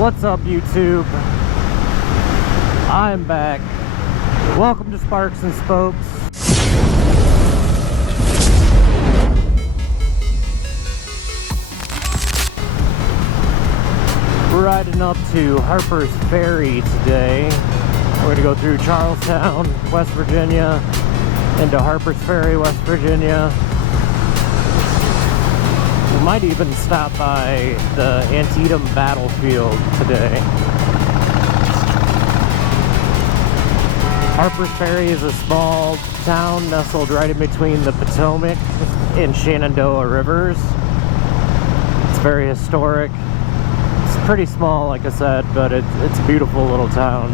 What's up, YouTube? I'm back. Welcome to Sparks and Spokes. We're riding up to Harpers Ferry today. We're going to go through Charlestown, West Virginia, into Harpers Ferry, West Virginia. We might even stop by the Antietam battlefield today. Harpers Ferry is a small town nestled right in between the Potomac and Shenandoah rivers. It's very historic. It's pretty small, like I said, but it's a beautiful little town.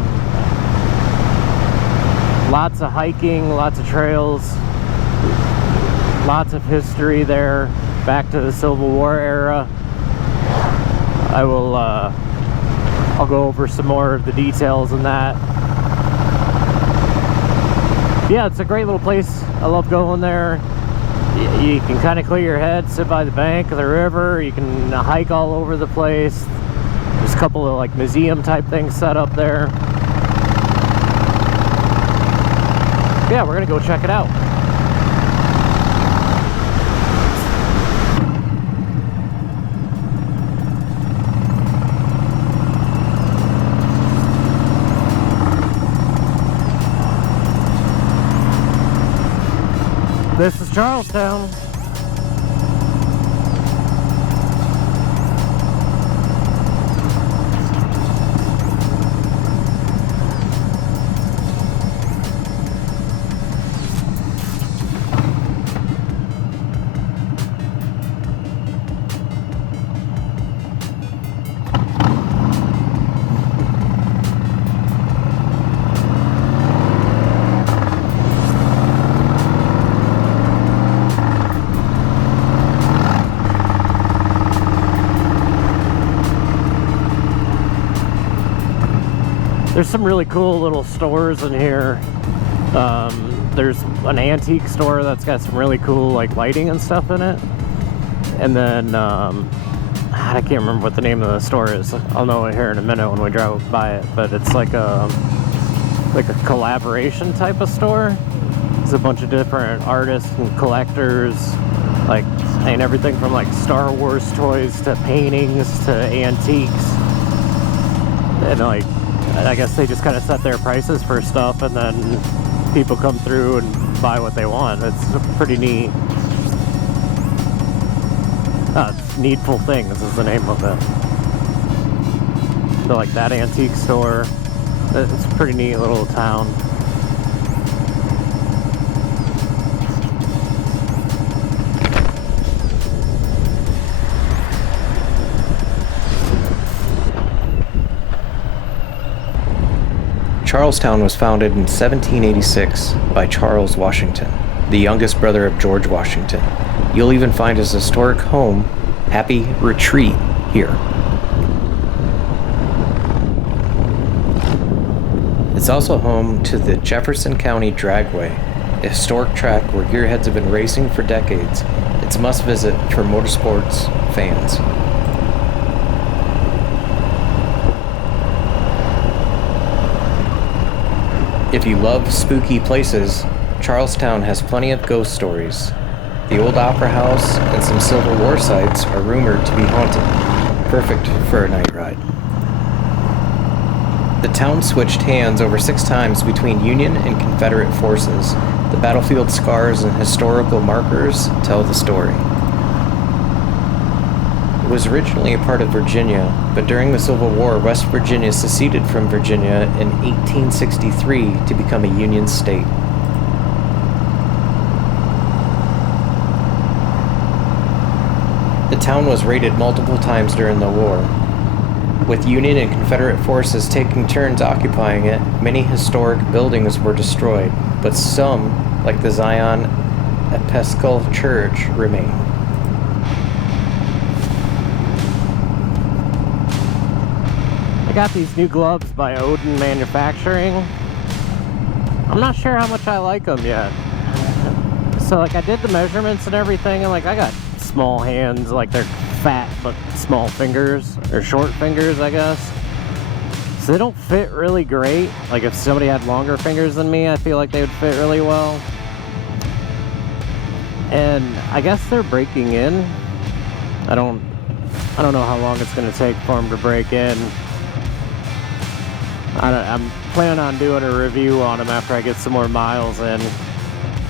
Lots of hiking, lots of trails, lots of history there, back to the Civil War era. I'll go over some more of the details in that. Yeah, it's a great little place. I love going there. You can kind of clear your head, sit by the bank of the river. You can hike all over the place. There's a couple of like museum type things set up there. Yeah, we're gonna go check it out. This is Charlestown. There's some really cool little stores in here. There's an antique store that's got some really cool like lighting and stuff in it. And then I can't remember what the name of the store is. I'll know it here in a minute when we drive by it. But it's like a collaboration type of store. There's a bunch of different artists and collectors, like, and everything from like Star Wars toys to paintings to antiques. And like, I guess they just kind of set their prices for stuff, and then people come through and buy what they want. It's pretty neat. It's Needful Things is the name of it. So like that antique store. It's a pretty neat little town. Charlestown was founded in 1786 by Charles Washington, the youngest brother of George Washington. You'll even find his historic home, Happy Retreat, here. It's also home to the Jefferson County Dragway, a historic track where gearheads have been racing for decades. It's a must-visit for motorsports fans. If you love spooky places, Charlestown has plenty of ghost stories. The old opera house and some Civil War sites are rumored to be haunted, perfect for a night ride. The town switched hands over 6 times between Union and Confederate forces. The battlefield scars and historical markers tell the story. It was originally a part of Virginia, but during the Civil War, West Virginia seceded from Virginia in 1863 to become a Union state. The town was raided multiple times during the war. With Union and Confederate forces taking turns occupying it, many historic buildings were destroyed, but some, like the Zion Episcopal Church, remain. I got these new gloves by Odin Manufacturing. I'm not sure how much I like them yet. So like I did the measurements and everything, and like I got small hands, like they're fat but small fingers, or short fingers, I guess. So they don't fit really great. Like if somebody had longer fingers than me, I feel like they would fit really well. And I guess they're breaking in. I don't know how long it's going to take for them to break in. I'm planning on doing a review on them after I get some more miles in.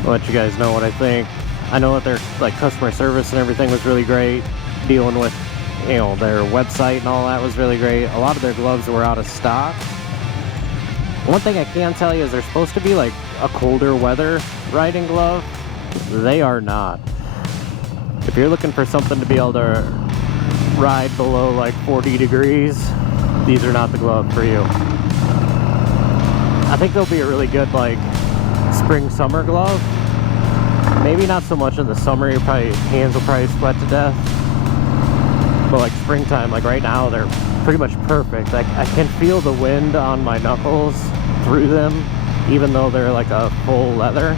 I'll let you guys know what I think. I know that their like customer service and everything was really great. Dealing with, you know, their website and all that was really great. A lot of their gloves were out of stock. One thing I can tell you is they're supposed to be like a colder weather riding glove. They are not. If you're looking for something to be able to ride below like 40 degrees, these are not the glove for you. I think they'll be a really good like spring summer glove. Maybe not so much in the summer, your hands will probably sweat to death. But like springtime, like right now, they're pretty much perfect. I can feel the wind on my knuckles through them, even though they're like a full leather.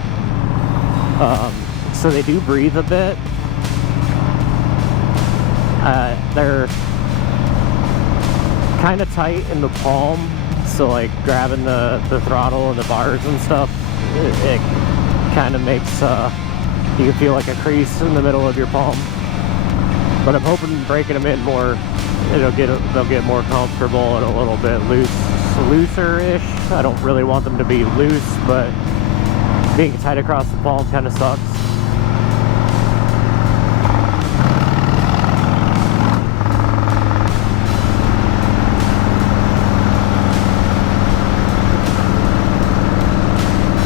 So they do breathe a bit. They're kind of tight in the palm, so like grabbing the throttle and the bars and stuff, it kind of makes you can feel like a crease in the middle of your palm. But I'm hoping breaking them in more, they'll get more comfortable and a little bit looser-ish. I don't really want them to be loose, but being tight across the palm kind of sucks.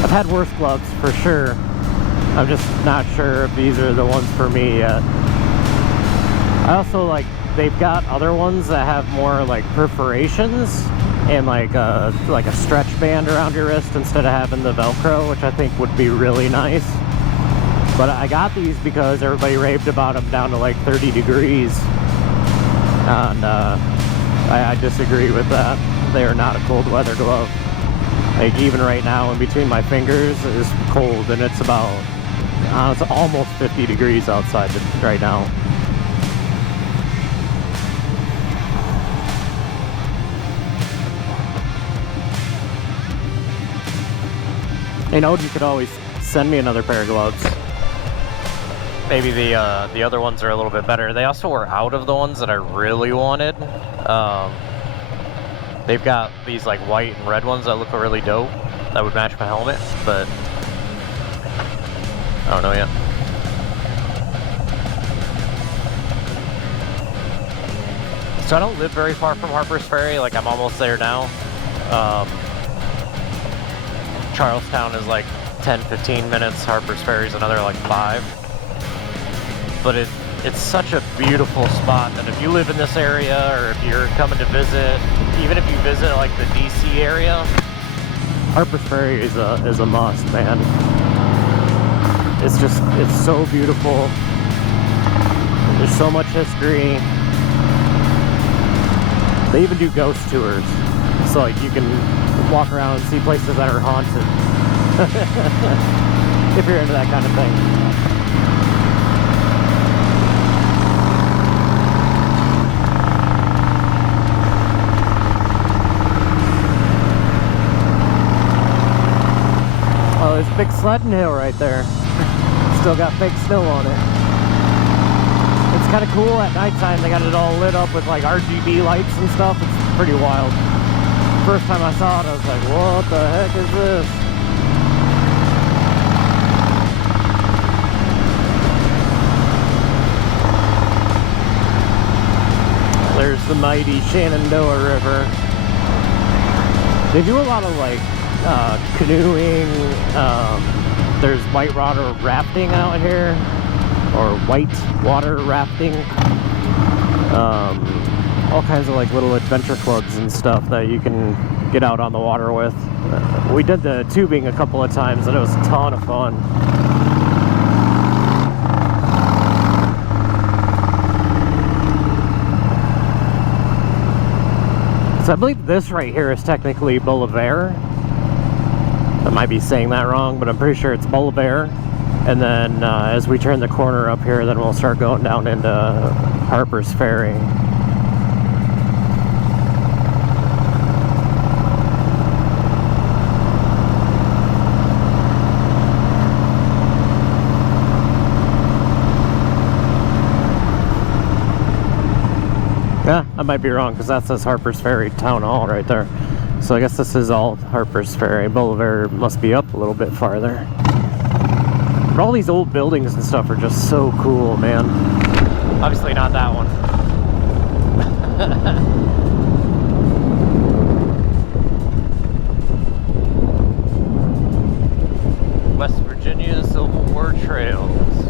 I've had worse gloves for sure. I'm just not sure if these are the ones for me yet. I also like, they've got other ones that have more like perforations and like a stretch band around your wrist instead of having the Velcro, which I think would be really nice. But I got these because everybody raved about them down to like 30 degrees. And I disagree with that. They are not a cold weather glove. Like even right now in between my fingers is cold, and it's about, it's almost 50 degrees outside right now. You know, you could always send me another pair of gloves. Maybe the other ones are a little bit better. They also were out of the ones that I really wanted. They've got these like white and red ones that look really dope that would match my helmet, but I don't know yet. So I don't live very far from Harpers Ferry. Like I'm almost there now. Charlestown is like 10-15 minutes. Harpers Ferry is another like 5. But it's such a beautiful spot that if you live in this area, or if you're coming to visit, even if you visit like the DC area, Harpers Ferry is a must, man. It's so beautiful. There's so much history. They even do ghost tours, so like you can walk around and see places that are haunted. If you're into that kind of thing. Oh, there's a big sledding hill right there. Still got fake snow on it. It's kind of cool at nighttime. They got it all lit up with like RGB lights and stuff. It's pretty wild. First time I saw it, I was like, what the heck is this? There's the mighty Shenandoah River. They do a lot of like canoeing. There's whitewater rafting out here, or white water rafting. All kinds of like little adventure clubs and stuff that you can get out on the water with. We did the tubing a couple of times and it was a ton of fun. So I believe this right here is technically Bolivar. I might be saying that wrong, but I'm pretty sure it's Bolivar. And then as we turn the corner up here, then we'll start going down into Harpers Ferry. Yeah, I might be wrong because that says Harpers Ferry Town Hall right there. So I guess this is all Harpers Ferry. Boulevard must be up a little bit farther. But all these old buildings and stuff are just so cool, man. Obviously not that one. West Virginia Civil War Trails.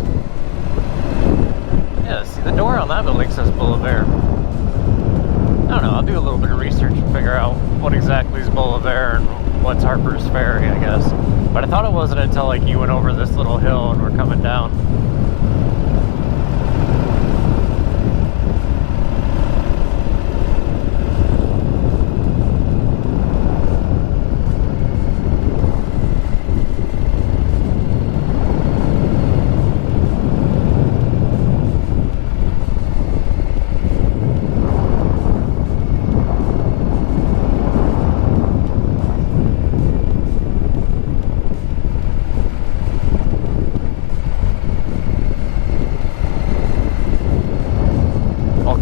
Yeah, see the door on that building says Boulevard. I don't know, I'll do a little bit of research and figure out what exactly is Boulevard and what's Harpers Ferry, I guess. But I thought it wasn't until like you went over this little hill and we're coming down.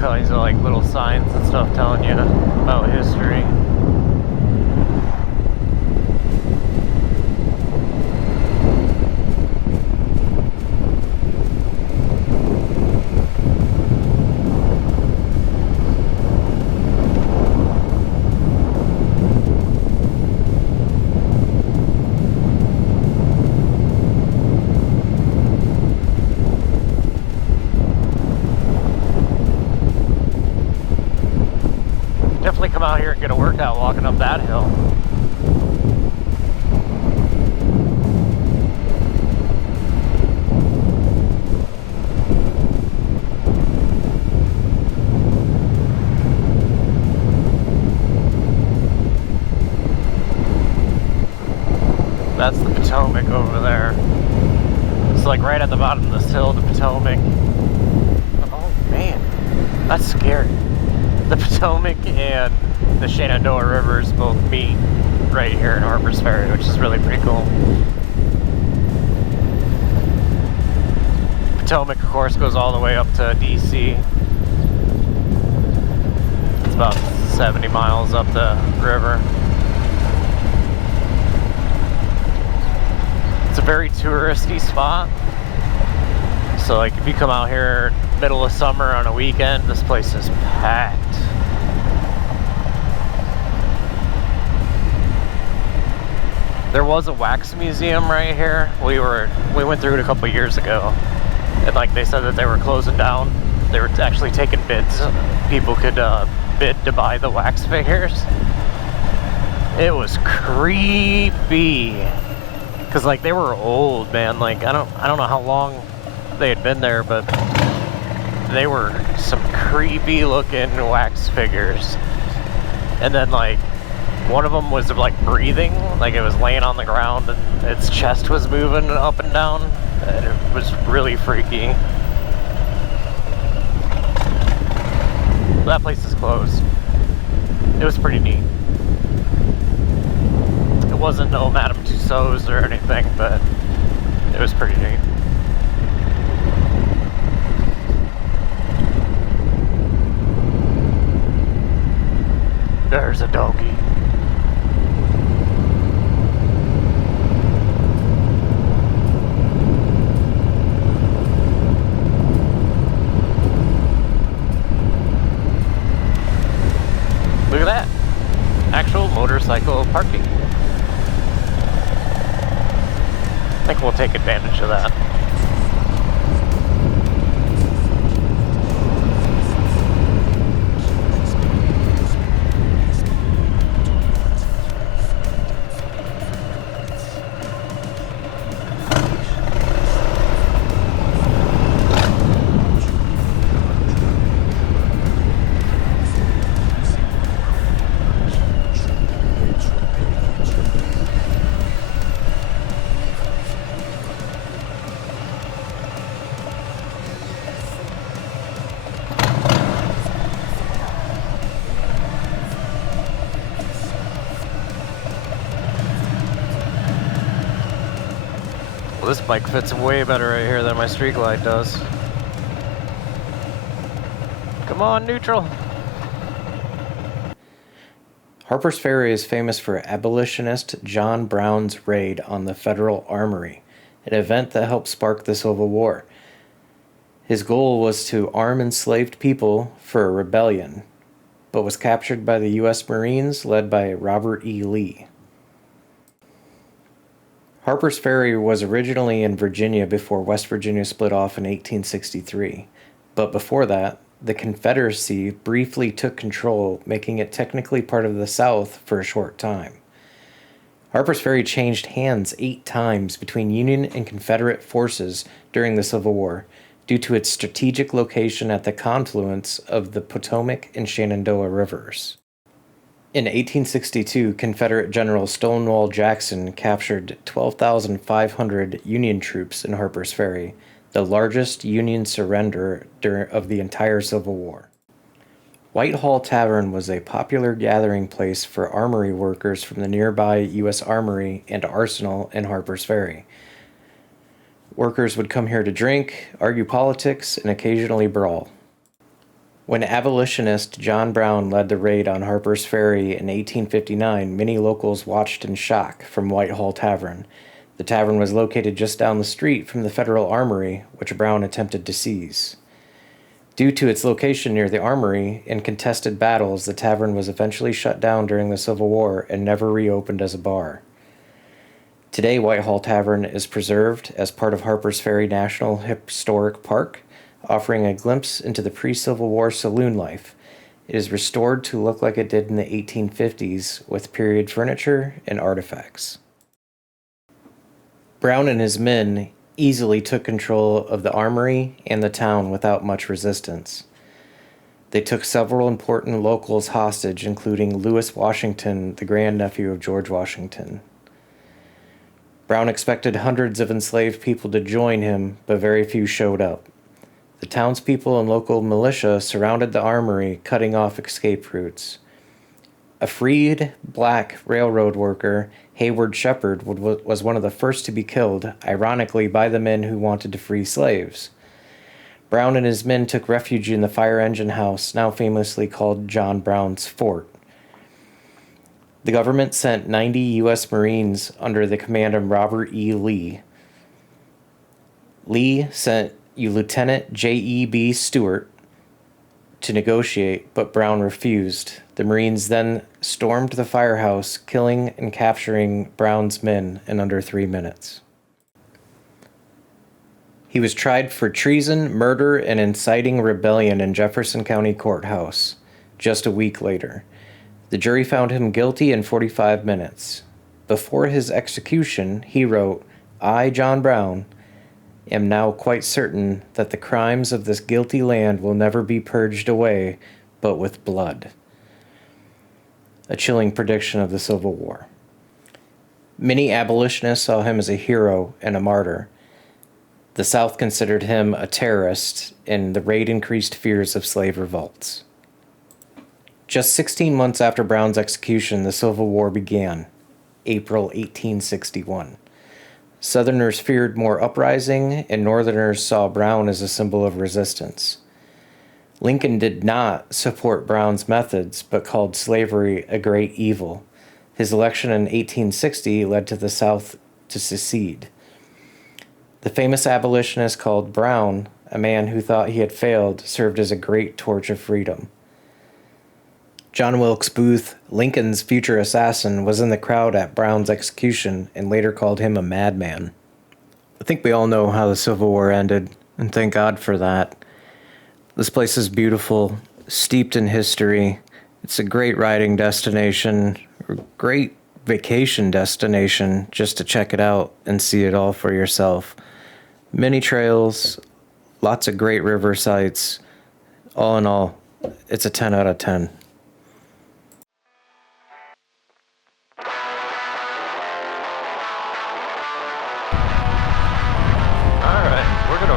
Kinds of like little signs and stuff telling you about history. Definitely come out here and get a workout walking up that hill. That's the Potomac over there. It's like right at the bottom of this hill, the Potomac. Oh man, that's scary. The Potomac and the Shenandoah rivers both meet right here in Harpers Ferry, which is really pretty cool. Potomac, of course, goes all the way up to DC. It's about 70 miles up the river. It's a very touristy spot. So like if you come out here middle of summer on a weekend, this place is packed. There was a wax museum right here. We went through it a couple years ago. And like they said that they were closing down. They were actually taking bids. People could bid to buy the wax figures. It was creepy. Cause like they were old, man. Like I don't know how long they had been there, but they were some creepy looking wax figures. And then like one of them was like breathing, like it was laying on the ground and its chest was moving up and down, and it was really freaky. That place is closed. It was pretty neat. It wasn't no Madame Tussauds or anything, but it was pretty neat. There's a donkey. Look at that. Actual motorcycle parking. I think we'll take advantage of that. this bike fits way better right here than my Street Glide does. Come on, neutral. Harpers Ferry is famous for abolitionist John Brown's raid on the Federal Armory, an event that helped spark the Civil War. His goal was to arm enslaved people for a rebellion, but was captured by the U.S. Marines led by Robert E. Lee. Harpers Ferry was originally in Virginia before West Virginia split off in 1863, but before that, the Confederacy briefly took control, making it technically part of the South for a short time. Harpers Ferry changed hands 8 times between Union and Confederate forces during the Civil War due to its strategic location at the confluence of the Potomac and Shenandoah rivers. In 1862, Confederate General Stonewall Jackson captured 12,500 Union troops in Harpers Ferry, the largest Union surrender of the entire Civil War. Whitehall Tavern was a popular gathering place for armory workers from the nearby U.S. Armory and Arsenal in Harpers Ferry. Workers would come here to drink, argue politics, and occasionally brawl. When abolitionist John Brown led the raid on Harpers Ferry in 1859, many locals watched in shock from Whitehall Tavern. The tavern was located just down the street from the Federal Armory, which Brown attempted to seize. Due to its location near the armory and contested battles, the tavern was eventually shut down during the Civil War and never reopened as a bar. Today, Whitehall Tavern is preserved as part of Harpers Ferry National Historic Park, offering a glimpse into the pre-Civil War saloon life. It is restored to look like it did in the 1850s with period furniture and artifacts. Brown and his men easily took control of the armory and the town without much resistance. They took several important locals hostage, including Lewis Washington, the grandnephew of George Washington. Brown expected hundreds of enslaved people to join him, but very few showed up. The townspeople and local militia surrounded the armory, cutting off escape routes. A freed black railroad worker, Hayward Shepherd, was one of the first to be killed, ironically by the men who wanted to free slaves. Brown and his men took refuge in the fire engine house, now famously called John Brown's Fort. The government sent 90 U.S. Marines under the command of Robert E. Lee. Lee sent Lieutenant J.E.B. Stewart to negotiate, but Brown refused. The Marines then stormed the firehouse, killing and capturing Brown's men in under 3 minutes. He was tried for treason, murder, and inciting rebellion in Jefferson County Courthouse just a week later. The jury found him guilty in 45 minutes. Before his execution, he wrote, "I, John Brown, am now quite certain that the crimes of this guilty land will never be purged away but with blood." A chilling prediction of the Civil War. Many abolitionists saw him as a hero and a martyr. The South considered him a terrorist, and the raid increased fears of slave revolts. Just 16 months after Brown's execution, the Civil War began, April 1861. Southerners feared more uprising, and Northerners saw Brown as a symbol of resistance. Lincoln did not support Brown's methods, but called slavery a great evil. His election in 1860 led to the South to secede. The famous abolitionist called Brown, a man who thought he had failed, served as a great torch of freedom. John Wilkes Booth, Lincoln's future assassin, was in the crowd at Brown's execution and later called him a madman. I think we all know how the Civil War ended, and thank God for that. This place is beautiful, steeped in history. It's a great riding destination, a great vacation destination just to check it out and see it all for yourself. Many trails, lots of great river sites. All in all, it's a 10 out of 10.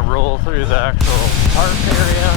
Roll through the actual park area.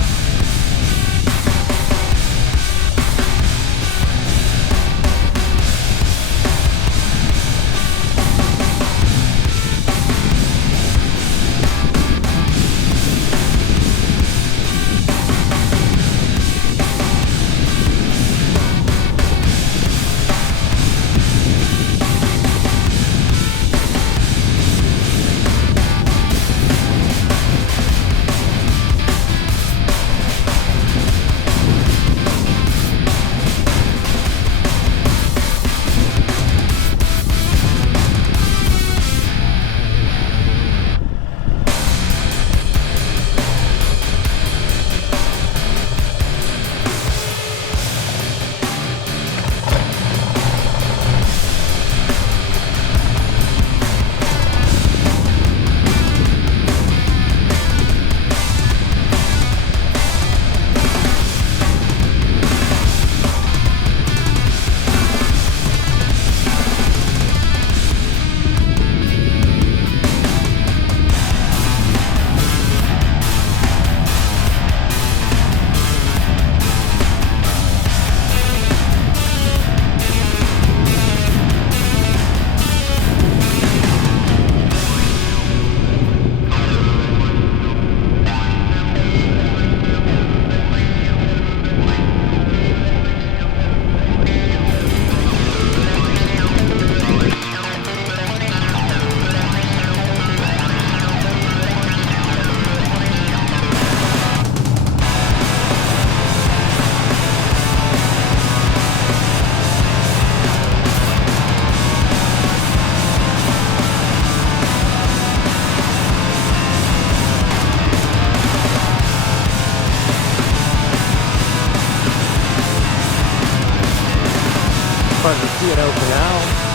starting to see it open now.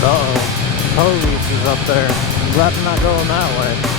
Uh-oh. Police is up there. I'm glad I'm not going that way.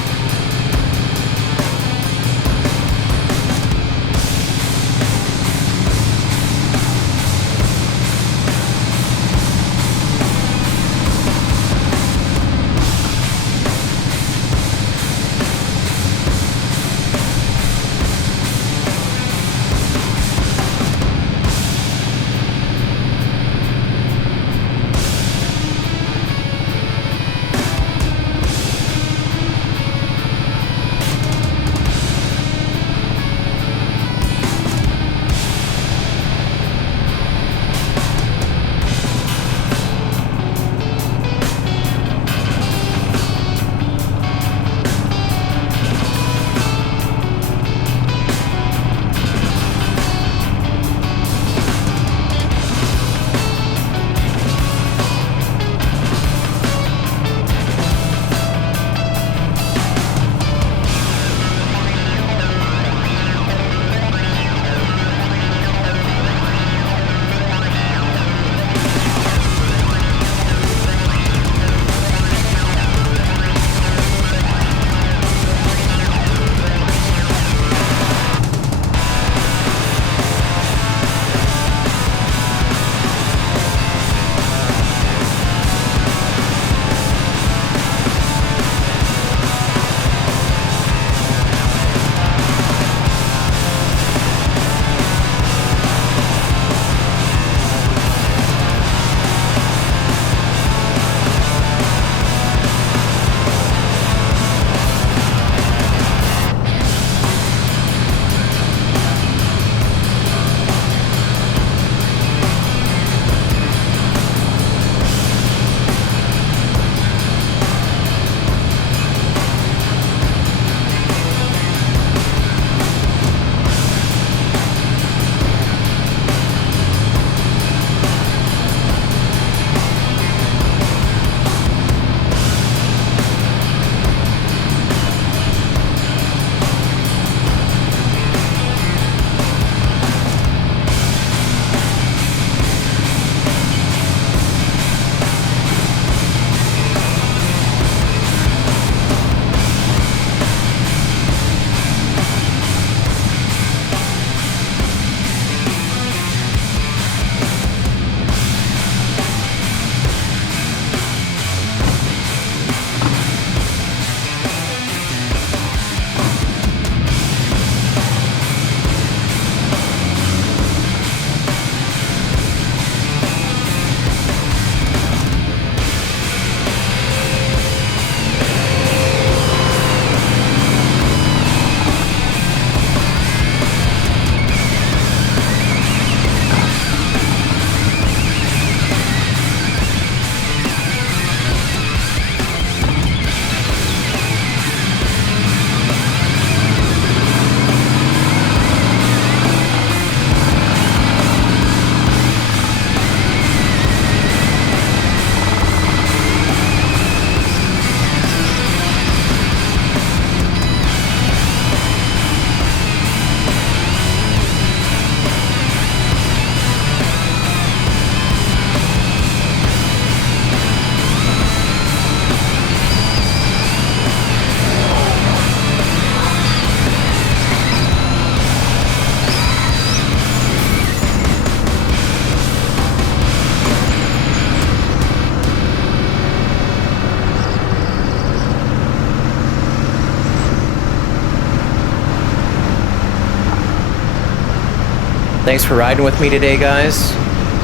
Thanks for riding with me today, guys.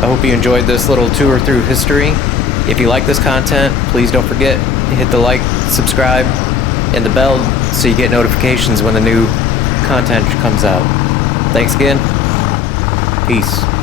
I hope you enjoyed this little tour through history. If you like this content, please don't forget to hit the like, subscribe, and the bell so you get notifications when the new content comes out. Thanks again. Peace.